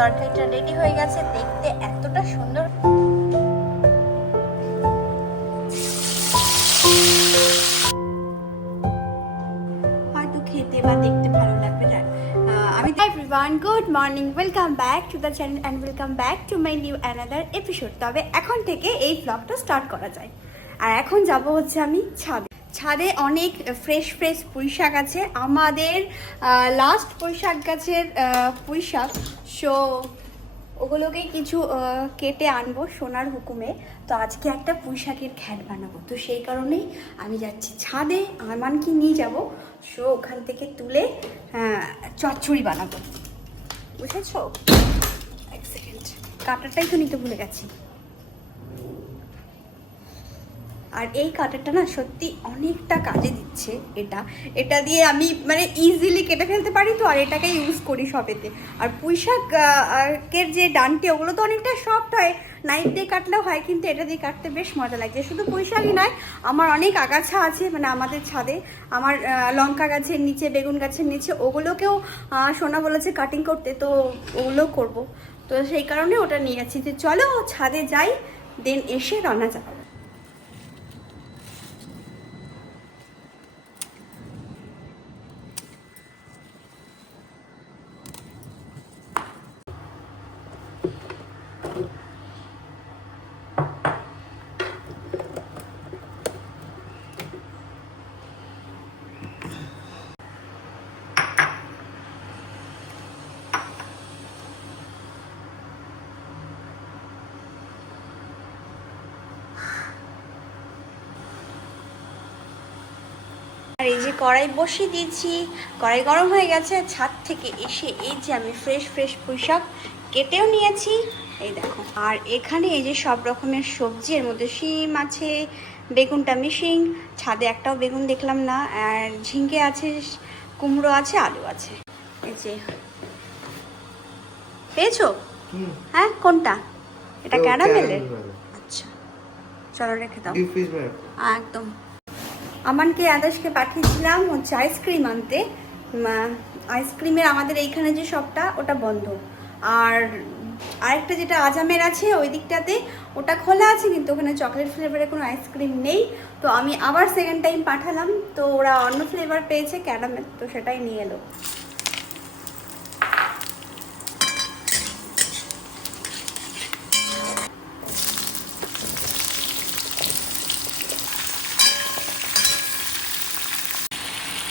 তরকারিটা রেডি হয়ে গেছে, দেখতে এতটা সুন্দর। হয়তো খেতে বা দেখতে ভালো লাগবে না। আমি everyone, good morning, welcome back to the channel and welcome back to my new another episode. তবে এখন থেকে এই ব্লগটা স্টার্ট করা যায়। আর এখন যাব হচ্ছে আমি ছাদে অনেক ফ্রেশ ফ্রেশ পুঁই শাক আছে আমাদের, লাস্ট পুঁই শাক গাছের পুঁই শাক। সো ওগুলোকে কিছু কেটে আনবো সোনার হুকুমে। তো আজকে একটা পুঁই শাকের ঘ্যাট বানাবো, তো সেই কারণেই আমি যাচ্ছি ছাদে। আমানকে নিয়ে যাব, সো ওখান থেকে তুলে চচ্চড়ি বানাবো, বুঝেছো? এক সেকেন্ড, কাঁটাটাই তো নিতে ভুলে গেছি। আর এই কাটারটা না সত্যি অনেকটা কাজে দিচ্ছে। এটা দিয়ে আমি মানে ইজিলি কেটে ফেলতে পারি, তো আর এটাকে ইউজ করি সবেতে। আর পুঁই শাকের যে ডান্টি, ওগুলো তো অনেকটা সফট হয়, নাইফ দিয়ে কাটলেও হয়, কিন্তু এটা দিয়ে কাটতে বেশ মজা লাগছে। শুধু পুঁই শাকই নয়, আমার অনেক আগাছা আছে মানে আমাদের ছাদে। আমার লঙ্কা গাছের নিচে, বেগুন গাছের নিচে, ওগুলোকেও সোনা বলেছে কাটিং করতে, তো ওগুলোও করবো। তো সেই কারণে ওটা নিয়ে যাচ্ছি। যে চলো ছাদে যাই, দেন এসে রান্না চালাবো। আর এই যে কড়াই বসিয়ে দিয়েছি, কড়াই গরম হয়ে গেছে। ছাদ থেকে এসে এই যে আমি ফ্রেশ ফ্রেশ পুঁই শাক কেটেও নিয়েছি, এই দেখো। আর এখানে এই যে সব রকমের সবজি, এর মধ্যে শিম আছে, বেগুনটা মিশিং, ছাদে একটাও বেগুন দেখলাম না, আর ঝিঙ্গে আছে, কুমড়ো আছে, আলু আছে। এই যে পেয়েছো? হ্যাঁ, কোনটা? এটা ক্যারামেলের? আচ্ছা, চলো রেখে দাও। একদম। আমানকে আদেশকে পাঠিয়েছিলাম হচ্ছে আইসক্রিম আনতে। আইসক্রিমের আমাদের এইখানে যে শপটা, ওটা বন্ধ। আর আরেকটা যেটা আজামের আছে ওই দিকটাতে, ওটা খোলা আছে, কিন্তু ওখানে চকলেট ফ্লেভারের কোনো আইসক্রিম নেই। তো আমি আবার সেকেন্ড টাইম পাঠালাম, তো ওরা অন্য ফ্লেভার পেয়েছে, ক্যারামেল, তো সেটাই নিয়ে এলো।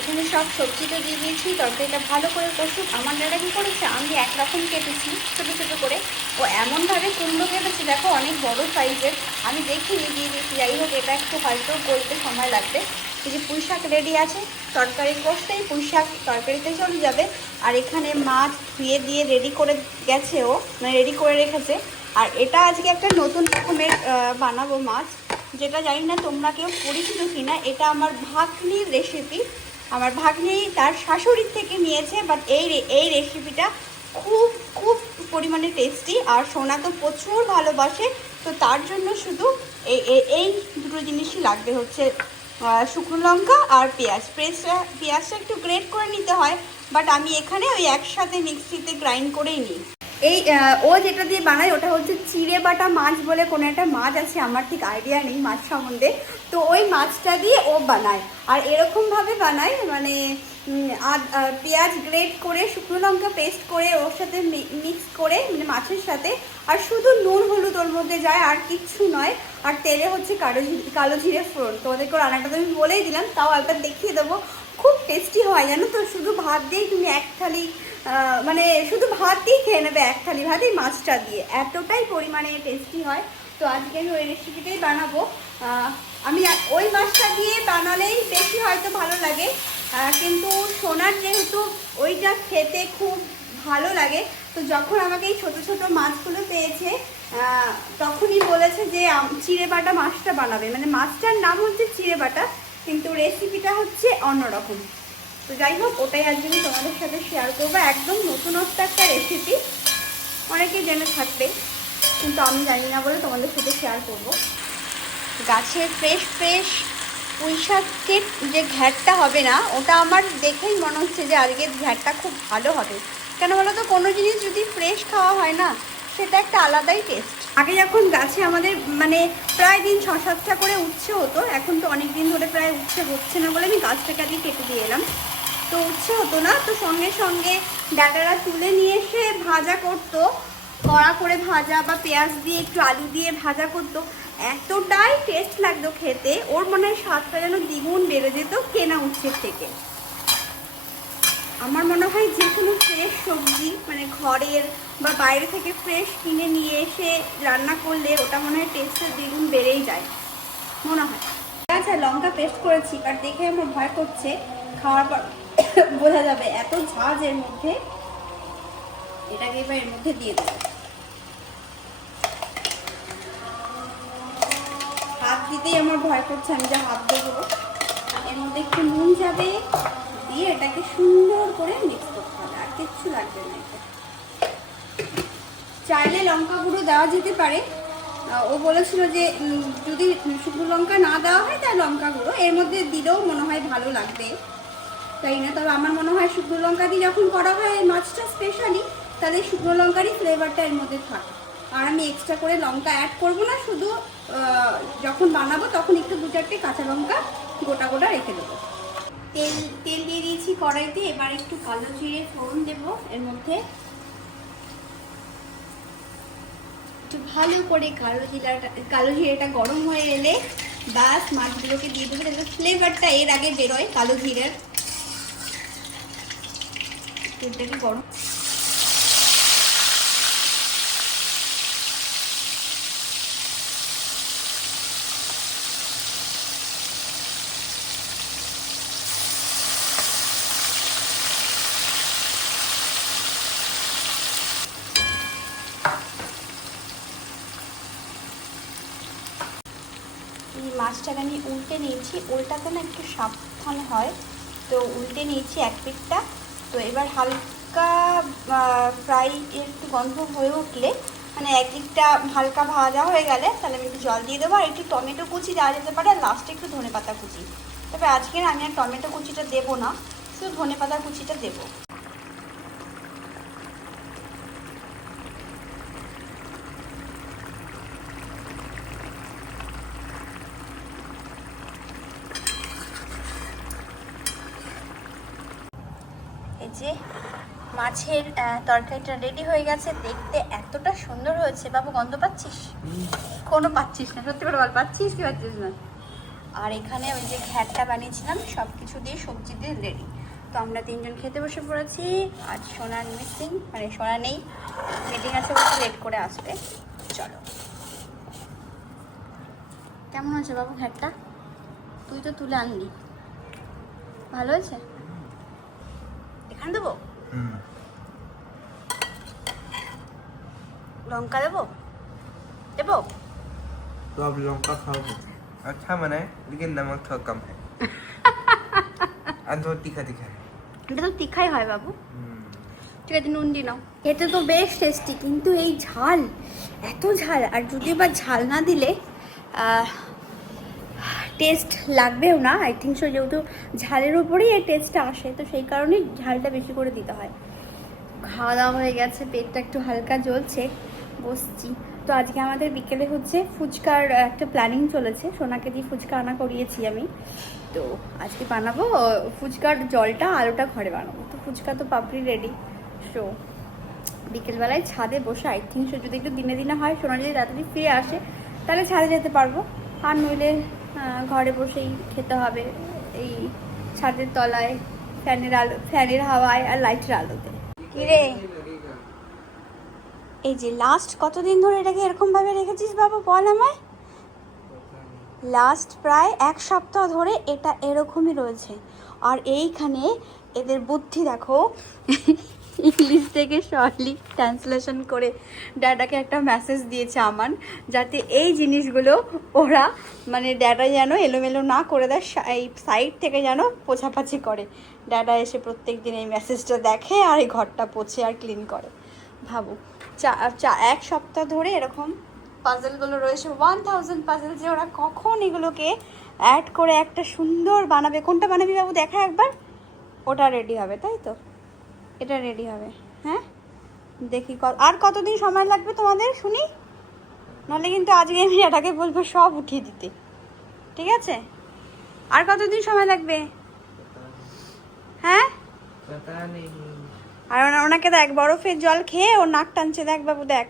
এখানে সব সবজিটা দিয়ে দিয়েছি, তরকারিটা ভালো করে কষুক। আমার দাদা কী করেছে, আমি একরকম কেটেছি ছোটো ছোটো করে, ও এমনভাবে কুমড়ো কেটেছে দেখো, অনেক বড় সাইজের। আমি দেখিনি, দিয়ে দিয়েছি। যাই হোক, এটা একটু হয়তো গলতে সময় লাগবে। এই যে পুঁই শাক রেডি আছে, তরকারি কষতেই পুঁই শাক তরকারিতে চলে যাবে। আর এখানে মাছ ধুয়ে দিয়ে রেডি করে গেছে, ও মানে রেডি করে রেখেছে। আর এটা আজকে একটা নতুন রকমের বানাবো মাছ, যেটা জানি না তোমরা কেউ পরিচিত কিনা। এটা আমার ভাগ্নির রেসিপি, আমার ভাগ্নি তার শাশুড়ির থেকে নিয়েছে। বাট এই রেসিপিটা খুব খুব পরিমাণে টেস্টি, আর সোনা তো প্রচুর ভালোবাসে। তো তার জন্য শুধু এই দুটো জিনিসই লাগবে, হচ্ছে শুকনো লঙ্কা আর পেঁয়াজ। পেঁয়াজটা একটু গ্রেট করে নিতে হয়, বাট আমি এখানে ওই একসাথে মিক্সিতে গ্রাইন্ড করেই নিই। এই ও যেটা দিয়ে বানায় ওটা হচ্ছে চিড়ে বাটা মাছ বলে কোনো একটা মাছ আছে, আমার ঠিক আইডিয়া নেই মাছ সম্বন্ধে। তো ওই মাছটা দিয়ে ও বানায়, আর এরকমভাবে বানায় মানে পেঁয়াজ গ্রেট করে, শুকনো লঙ্কা পেস্ট করে, ওর সাথে মিক্স করে মানে মাছের সাথে, আর শুধু নুন হলুদ ওর মধ্যে যায়, আর কিচ্ছু নয়। আর তেলে হচ্ছে কালো জিরে ফোড়ন। তো ওদেরকে রান্নাটা তো আমি বলেই দিলাম, তাও একবার দেখিয়ে দেবো। খুব টেস্টি হয় জানো তো, শুধু ভাত দিয়েই তুমি এক থালি মানে শুধু ভাত দিয়েই খেয়ে নেবে, এক থালি ভাতেই মাছটা দিয়ে, এতটাই পরিমাণে টেস্টি হয়। তো আজকে আমি ওই রেসিপিটাই বানাবো। আমি ওই মাছটা দিয়ে বানালেই বেশি হয়তো ভালো লাগে, কিন্তু সোনার যেহেতু ওইটা খেতে খুব ভালো লাগে, তো যখন আমাকে এই ছোটো ছোটো মাছগুলো পেয়েছে, তখনই বলেছে যে চিড়ে বাটা মাছটা বানাবে। মানে মাছটার নাম হচ্ছে চিড়ে বাটা, কিন্তু রেসিপিটা হচ্ছে অন্যরকম। তো যাই হোক, ওটাই আজকে আমি তোমাদের সাথে শেয়ার করবো। একদম নতুনত্ব একটা রেসিপি, অনেকে জেনে থাকবে, কিন্তু আমি জানি না বলে তোমাদের সাথে শেয়ার করব। গাছের ফ্রেশ ফ্রেশ পুঁই শাকের যে ঘ্যাটটা হবে না, ওটা আমার দেখেই মনে হচ্ছে যে আজকের ঘ্যাটটা খুব ভালো হবে। কেন বলো তো, কোনো জিনিস যদি ফ্রেশ খাওয়া হয় না সেটা একটা আলাদাই টেস্ট। আগে যখন গাছে আমাদের মানে প্রায় দিন 6-7টা করে উচ্ছে হতো, এখন তো অনেক দিন ধরে প্রায় উচ্ছে হচ্ছে না বলে আমি গাছটাকে আগে কেটে দিয়ে এলাম। তো উচ্ছে হতো না, তো সঙ্গে সঙ্গে ডাটারা তুলে নিয়ে এসে ভাজা করতো, কড়া করে ভাজা বা পেঁয়াজ দিয়ে একটু আলু দিয়ে ভাজা করতো, এতটাই টেস্ট লাগতো খেতে। ওর মনে হয় স্বাদটা যেন দ্বিগুণ বেড়ে যেত কেনা উচ্ছের থেকে। আমার মনে হয় যে কোনো ফ্রেশ সবজি মানে ঘরের বা বাইরে থেকে ফ্রেশ কিনে নিয়ে এসে রান্না করলে ওটা মনে হয় টেস্টের দ্বিগুণ বেড়েই যায় মনে হয়। আচ্ছা, লঙ্কা পেস্ট করেছি, আর দেখে আমার ভয় করছে খাওয়ার পর বোঝা যাবে এত ঝাঁজ এর মধ্যে। এটাকে এবার এর মধ্যে দিয়ে দেবো। হাত দিতেই আমার ভয় করছে, আমি যা হাত দেবো। এর মধ্যে একটু নুন যাবে, দিয়ে এটাকে সুন্দর করে মিক্স করতে হবে, আর কিচ্ছু লাগবে না। এটা চাইলে লঙ্কা গুঁড়ো দেওয়া যেতে পারে। ও বলেছিল যে যদি শুকনো লঙ্কা না দেওয়া হয় তাহলে লঙ্কা গুঁড়ো এর মধ্যে দিলেও মনে হয় ভালো লাগবে, তাই না? তবে আমার মনে হয় শুকনো লঙ্কা দিয়ে যখন করা হয় মাছটা স্পেশালি, তাহলে শুকনো লঙ্কারই ফ্লেভারটা এর মধ্যে থাকে। আর আমি এক্সট্রা করে লঙ্কা অ্যাড করবো না, শুধু যখন বানাবো তখন একটু 2-4টে কাঁচা লঙ্কা গোটা গোটা রেখে দেবো। তেল দিয়ে দিয়েছি কড়াইতে, এবার একটু কালো জিরে ফোড়ন দেবো এর মধ্যে। একটু ভালো করে কালো জিরেটা গরম হয়ে এলে বাস মাছগুলোকে দিয়ে দেবো, যাতে ফ্লেভারটা এর আগে বেরোয় কালো জিরের। তেলটাকে গরম মাছটাকে আমি উল্টে নিয়েছি, উল্টাতে না একটু সাবধানে হয়, তো উল্টে নিয়েছি এক পিঠটা। তো এবার হালকা ফ্রাই একটু গন্ধ হয়ে উঠলে মানে একদিকটা হালকা ভাজা হয়ে গেলে তাহলে আমি একটু জল দিয়ে দেবো, আর একটু টমেটো কুচি দেওয়া যেতে পারে, আর লাস্টে একটু ধনেপাতা কুচি। তবে আজকের আমি আর টমেটো কুচিটা দেবো না, শুধু ধনেপাতা কুচিটা দেবো। এই যে মাছের তরকারিটা রেডি হয়ে গেছে, দেখতে এতটা সুন্দর হয়েছে। বাবু গন্ধ পাচ্ছিস? কোনো পাচ্ছিস না, সত্যি করে বল, পাচ্ছিস কি পাচ্ছিস না? আর এখানে ওই যে ঘ্যাটটা বানিয়েছিলাম সব কিছু দিয়ে সবজি দিয়ে রেডি। তো আমরা 3জন খেতে বসে পড়েছি। আজ সোনার মিসিং, মানে সোনা নেই, মিটিং আছে বলে লেট করে আসবে। চলো, কেমন হয়েছে বাবু ঘ্যাটটা? তুই তো তুলে আনলি, ভালো হয়েছে? এখানে দেবো লঙ্কা, দেবো দেবো तो आप लौका खाओगे? अच्छा बना है लेकिन नमक थोड़ा कम है। थोड़ा तीखा तीखा है। এটা তো তিখাই হয় বাবু। ঠিক আছে, নুন দিয়ে নাও। এটা তো বেশ টেস্টি, কিন্তু এই ঝাল, এত ঝাল, আর যদি বা ঝাল না দিলে টেস্ট লাগবেও না। আই থিঙ্ক সো, যেহেতু ঝালের উপরেই এই টেস্টটা আসে, তো সেই কারণেই ঝালটা বেশি করে দিতে হয়। খাওয়া দাওয়া হয়ে গেছে, পেটটা একটু হালকা জ্বলছে, বসছি। তো আজকে আমাদের বিকেলে হচ্ছে ফুচকার একটা প্ল্যানিং চলেছে, সোনাকে দিয়ে ফুচকা আনা করিয়েছি আমি। তো আজকে বানাবো ফুচকার জলটা, আলুটা ঘরে বানাবো। তো ফুচকা তো পাপড়ি রেডি। সো বিকেলবেলায় ছাদে বসে, আই থিঙ্ক সো যদি একটু দিনে দিনে হয়, সোনা যদি তাড়াতাড়ি ফিরে আসে তাহলে ছাদে যেতে পারবো, আর নইলে ঘরে বসেই খেতে হবে এই ছাদের তলায়, ফ্যানের হাওয়ায় আর লাইটের আলোতে। কিরে, এই যে লাস্ট কতদিন ধরে এটাকে এরকমভাবে রেখেছিস বাবা, বল আমায়? লাস্ট প্রায় 1 সপ্তাহ ধরে এটা এরকমই রয়েছে। আর এইখানে এদের বুদ্ধি দেখো, ইংলিশ থেকে শর্টলি ট্রান্সলেশন করে ড্যাডাকে একটা মেসেজ দিয়েছে আমার, যাতে এই জিনিসগুলো ওরা মানে ড্যাডা যেন এলোমেলো না করে দেয়, এই সাইড থেকে যেন পোছাপাছি করে। ড্যাডা এসে প্রত্যেক দিন এই মেসেজটা দেখে আর এই ঘরটা পোছে আর ক্লিন করে। ভাবো, 1 সপ্তাহ ধরে এরকম পাজলগুলো রয়েছে, 1000 পাজল, যে ওরা কখন এগুলোকে অ্যাড করে একটা সুন্দর বানাবে। কোনটা বানাবি বাবু দেখা একবার? ওটা রেডি হবে, তাই তো? এটা রেডি হবে। হ্যাঁ দেখি আর কতদিন সময় লাগবে তোমাদের শুনি, নাহলে কিন্তু আজকে আমি এটাকে বলবো সব উঠিয়ে দিতে, ঠিক আছে? আর কতদিন সময় লাগবে? হ্যাঁ पता नहीं। আর ওনাকে দেখ বরফের জল খেয়ে ও নাক টানছে, দেখ বাবু দেখ।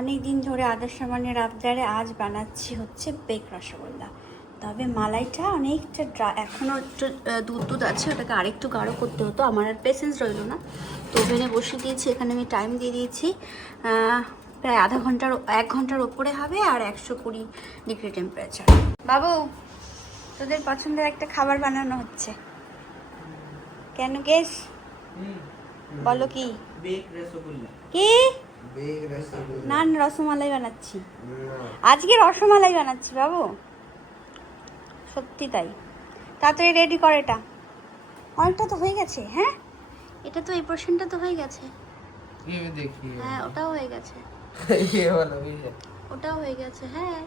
অনেক দিন ধরে আদর্শ সামানের আবদারে আজ বানাচ্ছি হচ্ছে বেক রসগোল্লা। তবে মালাইটা অনেকটা এখনও একটু দুধ আছে, ওটাকে আরেকটু গাঢ় করতে হতো, আমার আর পেশেন্স রইলো না। তো ওভেনে বসিয়ে দিয়েছি, এখানে আমি টাইম দিয়ে দিয়েছি প্রায় আধা ঘন্টার 1 ঘন্টার ওপরে হবে, আর 120 ডিগ্রি টেম্পারেচার। বাবু তোদের পছন্দের একটা খাবার বানানো হচ্ছে, কেন গেস বলো কি? बेक रसगुल्ला। কি? बेक रसगुल्ला। না রসমালাই বানাচ্ছি আজকে, রসমালাই বানাচ্ছি বাবু, সত্যি তাই। তাড়াতাড়ি রেডি কর, এটা অনেকটা তো হয়ে গেছে। হ্যাঁ এটা তো এই পোর্শনটা তো হয়ে গেছে। ये भी देखिए। হ্যাঁ ওটাও হয়ে গেছে, ये वाला भी है। ওটাও হয়ে গেছে। হ্যাঁ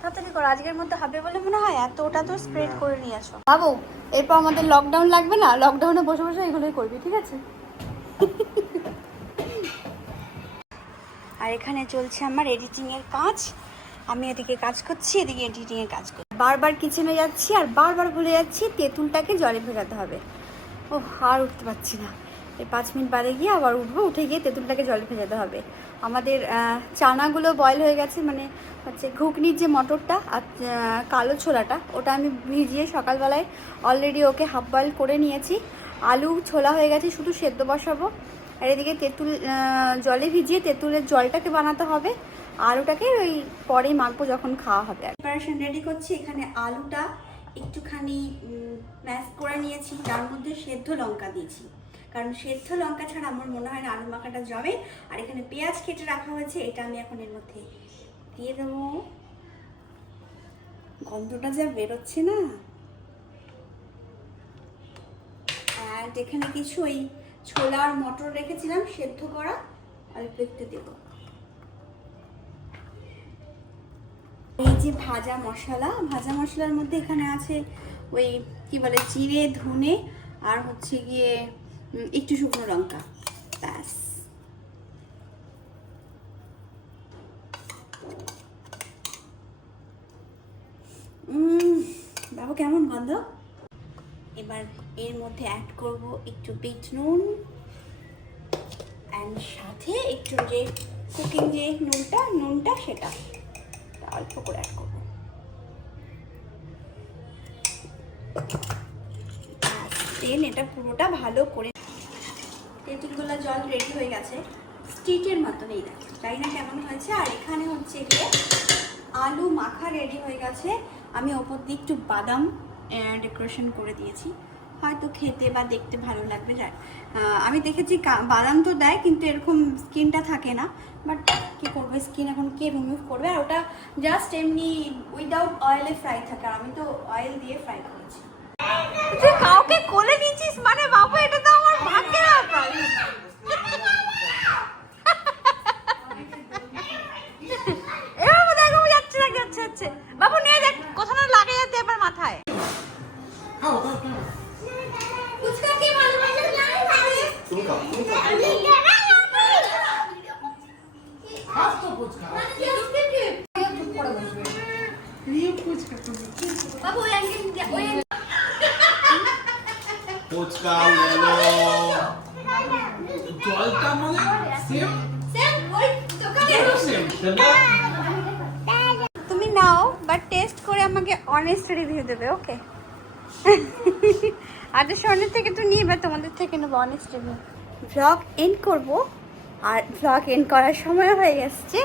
তাড়াতাড়ি করো, আজকের মধ্যে হবে বলে মনে হয়। এত ওটা তো স্প্রেড করে নিয়ে আসো বাবু, এরপর আমাদের লকডাউন লাগবে না, লকডাউনে বসে বসে এগুলোই করবি, ঠিক আছে? আর এখানে চলছে আমার এডিটিংয়ের কাজ, আমি এদিকে কাজ করছি, এদিকে এডিটিংয়ের কাজ করছি। বারবার কিচেনে যাচ্ছি আর বারবার ভুলে যাচ্ছি তেঁতুলটাকে জলে ভেজাতে হবে। ও আর উঠতে পারছি না, এই 5 মিনিট বাদে গিয়ে আবার উঠবো, উঠে গিয়ে তেঁতুলটাকে জলে ভেজাতে হবে। আমাদের চানাগুলো বয়েল হয়ে গেছে, মানে হচ্ছে ঘুগনির যে মটরটা আর কালো ছোলাটা, ওটা আমি ভিজিয়ে সকালবেলায় অলরেডি ওকে হাফ বয়েল করে নিয়েছি। আলু ছোলা হয়ে গেছে, শুধু সেদ্ধ বসাবো। আর এদিকে তেঁতুল জলে ভিজিয়ে তেঁতুলের জলটাকে বানাতে হবে, আলুটাকে ওই পরেই মাখবো যখন খাওয়া হবে। প্রিপারেশন রেডি করছি, এখানে আলুটা একটুখানি ম্যাশ করে নিয়েছি, তার মধ্যে সেদ্ধ লঙ্কা দিয়েছি, কারণ সেদ্ধ লঙ্কা ছাড়া আমার মনে হয় না আলু মাখাটা যাবে। আর এখানে পেঁয়াজ কেটে রাখা হয়েছে, এটা আমি এখন এর মধ্যে দিয়ে দেবো। গন্ধটা যা বেরোচ্ছে না। আর এখানে কিছু ওই ছোলা আর মটর রেখেছিলাম সেদ্ধ করা, অল্প একটু দেবো। এই যে ভাজা মশলার মধ্যে এখানে আছে ওই কি বলে জিরে, ধনে আর হচ্ছে গিয়ে একটু শুকনো লঙ্কা, ব্যাস। বাবু কেমন গন্ধ? এবার এর মধ্যে অ্যাড করব একটু বিট নুন, অ্যান্ড সাথে একটু যে কুকিং যে নুনটা সেটা অল্প করে অ্যাড করবো। দেন এটা পুরোটা ভালো করে, তেঁতুলগুলো জল রেডি হয়ে গেছে, স্ট্রিটের মতন, এই দেখো, জানি না কেমন হয়েছে। আর এখানে হচ্ছে গিয়ে আলু মাখা রেডি হয়ে গেছে, আমি ওপর দিয়ে একটু বাদাম ডেকোরেশন করে দিয়েছি, হয়তো খেতে বা দেখতে ভালো লাগবে। যাক, আমি দেখেছি বাদাম তো দেয় কিন্তু এরকম স্কিনটা থাকে না, বাট কী করবো, স্কিন এখন কে রিমুভ করবে। আর ওটা জাস্ট এমনি উইদাউট অয়েলে ফ্রাই থাকে, আর আমি তো অয়েল দিয়ে ফ্রাই করেছি। তুই কাউকে কোলে নিয়েছিস মানে বাবু, এটা তো আমার ভাগ্যের ব্যাপার। এবার দেখো যাচ্ছে বাবু, নিয়ে দেখ কোথাও না লাগে যাতে আমার মাথায়। ফুচকা কে ভালোবাসে না খাবে? তুমি খাও। আস্তো ফুচকা। বাবু ওই অ্যাঙ্গেল ওই ফুচকা লেলো জলটা মানে সেম ওই দোকানে সেম তুমি নাও, বাট টেস্ট করে আমাকে অনেস্ট রিভিউ দেবে, ওকে? আদের স্বর্ণের থেকে তো নিয়ে, বা তোমাদের থেকে নেবো অনেস্ট রিভিউ। ভ্লগ এন্ড করবো, আর ভ্লগ এন্ড করার সময় হয়ে গেছে।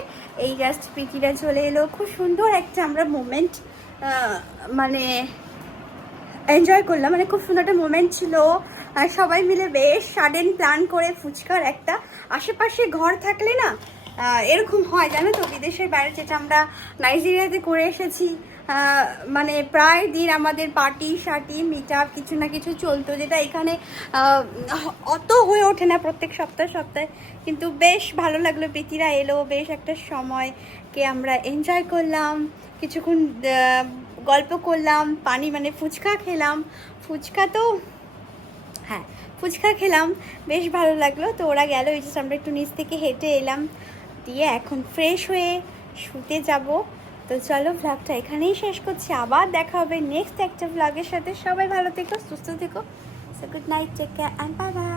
এই জাস্ট পিকিরা চলে এলো, খুব সুন্দর একটা আমরা মোমেন্ট মানে এনজয় করলাম, মানে খুব সুন্দর একটা মোমেন্ট ছিল। সবাই মিলে বেশ সাডেন প্ল্যান করে ফুচকার একটা, আশেপাশে ঘর থাকলে না এরকম হয় জানো তো, বিদেশের বাইরে যেটা আমরা নাইজেরিয়াতে করে এসেছি, মানে প্রায় দিন আমাদের পার্টি শার্টি মিট আপ কিছু না কিছু চলতো, যেটা এখানে অত হয়ে ওঠে না প্রত্যেক সপ্তাহে। কিন্তু বেশ ভালো লাগলো, প্রীতিরা এলো, বেশ একটা সময়কে আমরা এনজয় করলাম, কিছুক্ষণ গল্প করলাম, পানি মানে ফুচকা খেলাম, ফুচকা খেলাম, বেশ ভালো লাগলো। তো ওরা গেল, এই যে আমরা একটু নিচ থেকে হেঁটে এলাম, দিয়ে এখন ফ্রেশ হয়ে শুতে যাব। তো চলো ভ্লগটা এখানেই শেষ করছি, আবার দেখা হবে নেক্সট একটা ভ্লগের সাথে। সবাই ভালো থেকো, সুস্থ থেকো। So good night, take care and bye by.